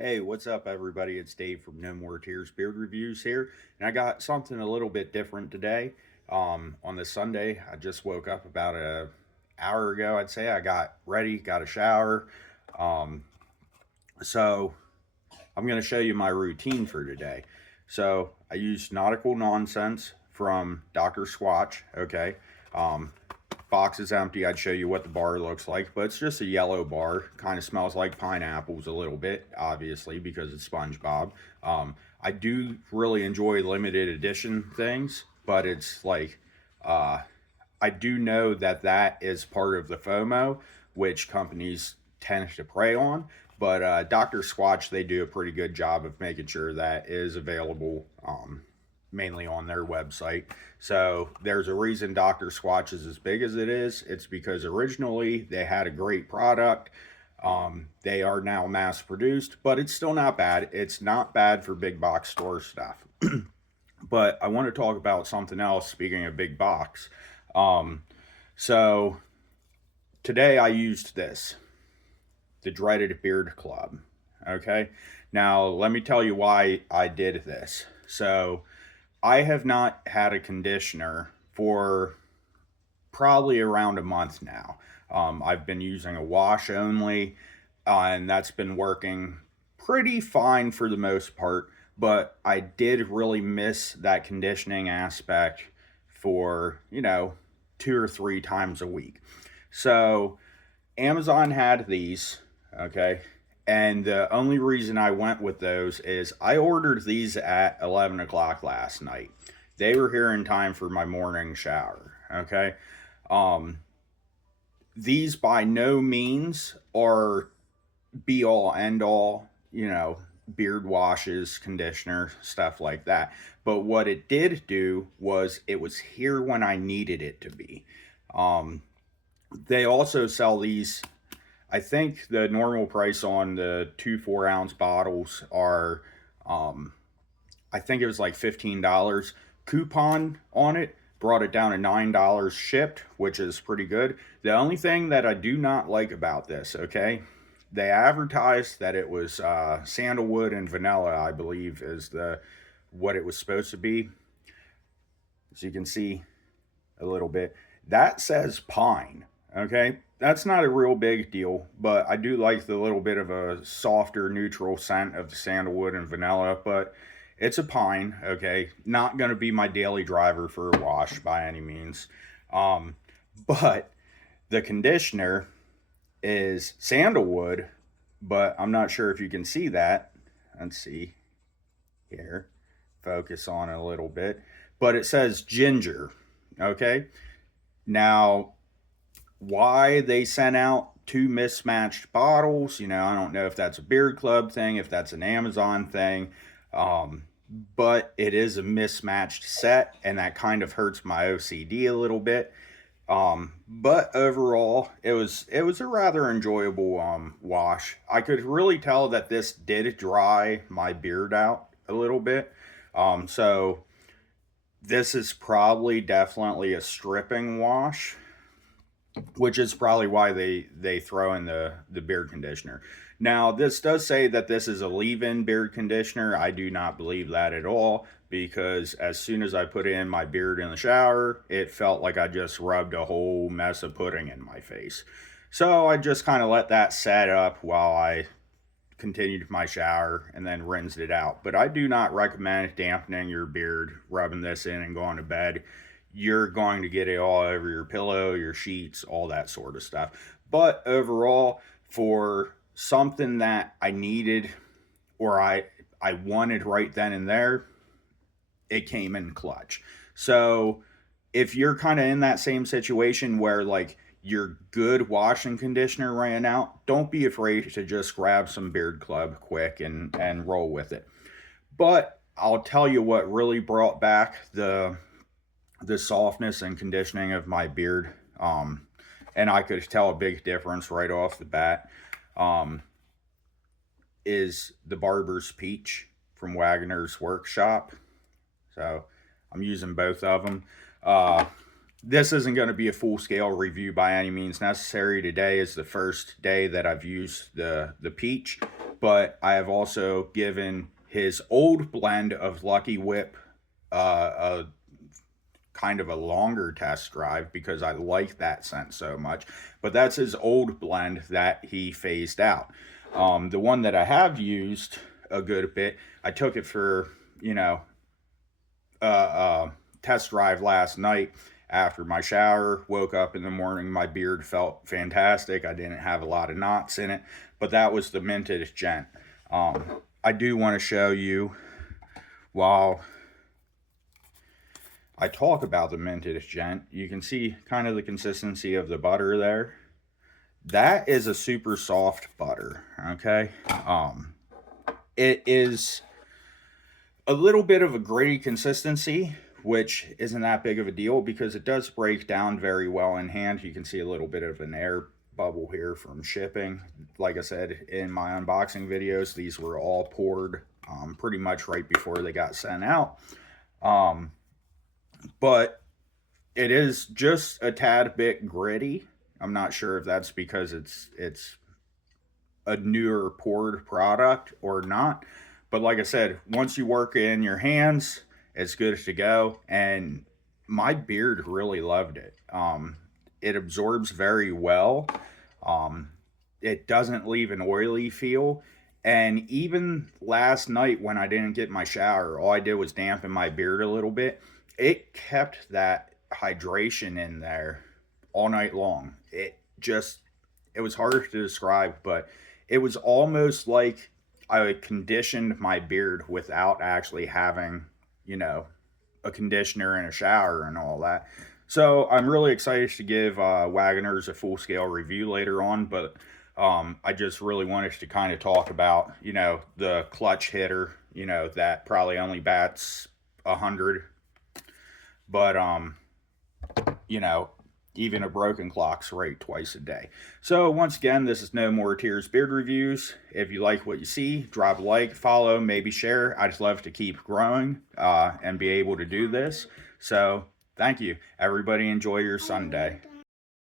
Hey, what's up, everybody? It's Dave from No More Tears Beard Reviews here, and I got something a little bit different today. On this Sunday, I just woke up about a hour ago. I'd say I got ready, got a shower. Um, so I'm going to show you my routine for today. So I use Nautical Nonsense from Dr. Squatch. Okay, um, box is empty. I'd show you what the bar looks like, but it's just a yellow bar. Kind of smells like pineapples a little bit, obviously, because it's SpongeBob. I do really enjoy limited edition things, but it's like, uh, I do know that that is part of the FOMO, which companies tend to prey on. But Dr. Squatch, they do a pretty good job of making sure that is available, mainly on their website. So there's a reason Dr. Squatch is as big as it is. It's because originally they had a great product. They are now mass produced, but it's still not bad. It's not bad for big box store stuff. But I want to talk about something else. Speaking of big box, um, so today I used this, the dreaded Beard Club. Okay, now let me tell you why I did this. So I have not had a conditioner for probably around a month now. I've been using a wash only, and that's been working pretty fine for the most part. But I did really miss that conditioning aspect for, 2 or 3 times a week. So Amazon had these, okay? And the only reason I went with those is I ordered these at 11 o'clock last night. They were here in time for my morning shower, okay? Um, these by no means are be all end all, beard washes, conditioner, stuff like that. But what it did do was it was here when I needed it to be. Um, they also sell these. I think the normal price on the 2 4 ounce bottles are, um, I think it was like $15. Coupon on it brought it down to $9 shipped, which is pretty good. The only thing that I do not like about this, okay, they advertised that it was sandalwood and vanilla, I believe, is the what it was supposed to be. As you can see a little bit, that says pine. Okay, that's not a real big deal, but I do like the little bit of a softer, neutral scent of the sandalwood and vanilla. But it's a pine. Okay, not going to be my daily driver for a wash by any means. Um, but the conditioner is sandalwood, but I'm not sure if you can see that. Let's see here. Focus on it a little bit. But it says ginger. Okay. Now, why they sent out two mismatched bottles, I don't know if that's a Beard Club thing, if that's an Amazon thing. Um, but it is a mismatched set, and that kind of hurts my OCD a little bit. But overall, it was a rather enjoyable wash. I could really tell that this did dry my beard out a little bit. So this is probably definitely a stripping wash, which is probably why they throw in the beard conditioner. Now, this does say that this is a leave-in beard conditioner. I do not believe that at all, because as soon as I put in my beard in the shower, it felt like I just rubbed a whole mess of pudding in my face. So I just kind of let that set up while I continued my shower and then rinsed it out. But I do not recommend dampening your beard, rubbing this in and going to bed. You're going to get it all over your pillow, your sheets, all that sort of stuff. But overall, for something that I needed, or I wanted right then and there, it came in clutch. So if you're kind of in that same situation where like your good wash and conditioner ran out, don't be afraid to just grab some Beard Club quick and roll with it. But I'll tell you what really brought back the softness and conditioning of my beard. And I could tell a big difference right off the bat. Um, is the Barber's Peach from Wagoner's Workshop. So I'm using both of them. This isn't going to be a full scale review by any means necessary. Today is the first day that I've used the peach, but I have also given his old blend of Lucky Whip a kind of a longer test drive because I like that scent so much. But that's his old blend that he phased out. The one that I have used a good bit, I took it for, you know, test drive last night after my shower. Woke up in the morning, my beard felt fantastic. I didn't have a lot of knots in it, but that was the Minted Gent. I do want to show you, while I talk about the Minted Gent, you can see kind of the consistency of the butter there. That is a super soft butter, okay? It is a little bit of a gritty consistency, which isn't that big of a deal because it does break down very well in hand. You can see a little bit of an air bubble here from shipping. Like I said in my unboxing videos, these were all poured pretty much right before they got sent out. But it is just a tad bit gritty. I'm not sure if that's because it's a newer poured product or not. But like I said, once you work in your hands, it's good to go. And my beard really loved it. It absorbs very well. It doesn't leave an oily feel. And even last night when I didn't get my shower, all I did was dampen my beard a little bit. It kept that hydration in there all night long. It was hard to describe, but it was almost like I conditioned my beard without actually having, you know, a conditioner and a shower and all that. So I'm really excited to give Wagoners a full-scale review later on, but I just really wanted to kind of talk about, you know, the clutch hitter, you know, that probably only bats 100, but you know, even a broken clock's right twice a day. So once again, this is No More Tears Beard Reviews. If you like what you see, drop a like, follow, maybe share. I just love to keep growing and be able to do this. So thank you. Everybody enjoy your Sunday.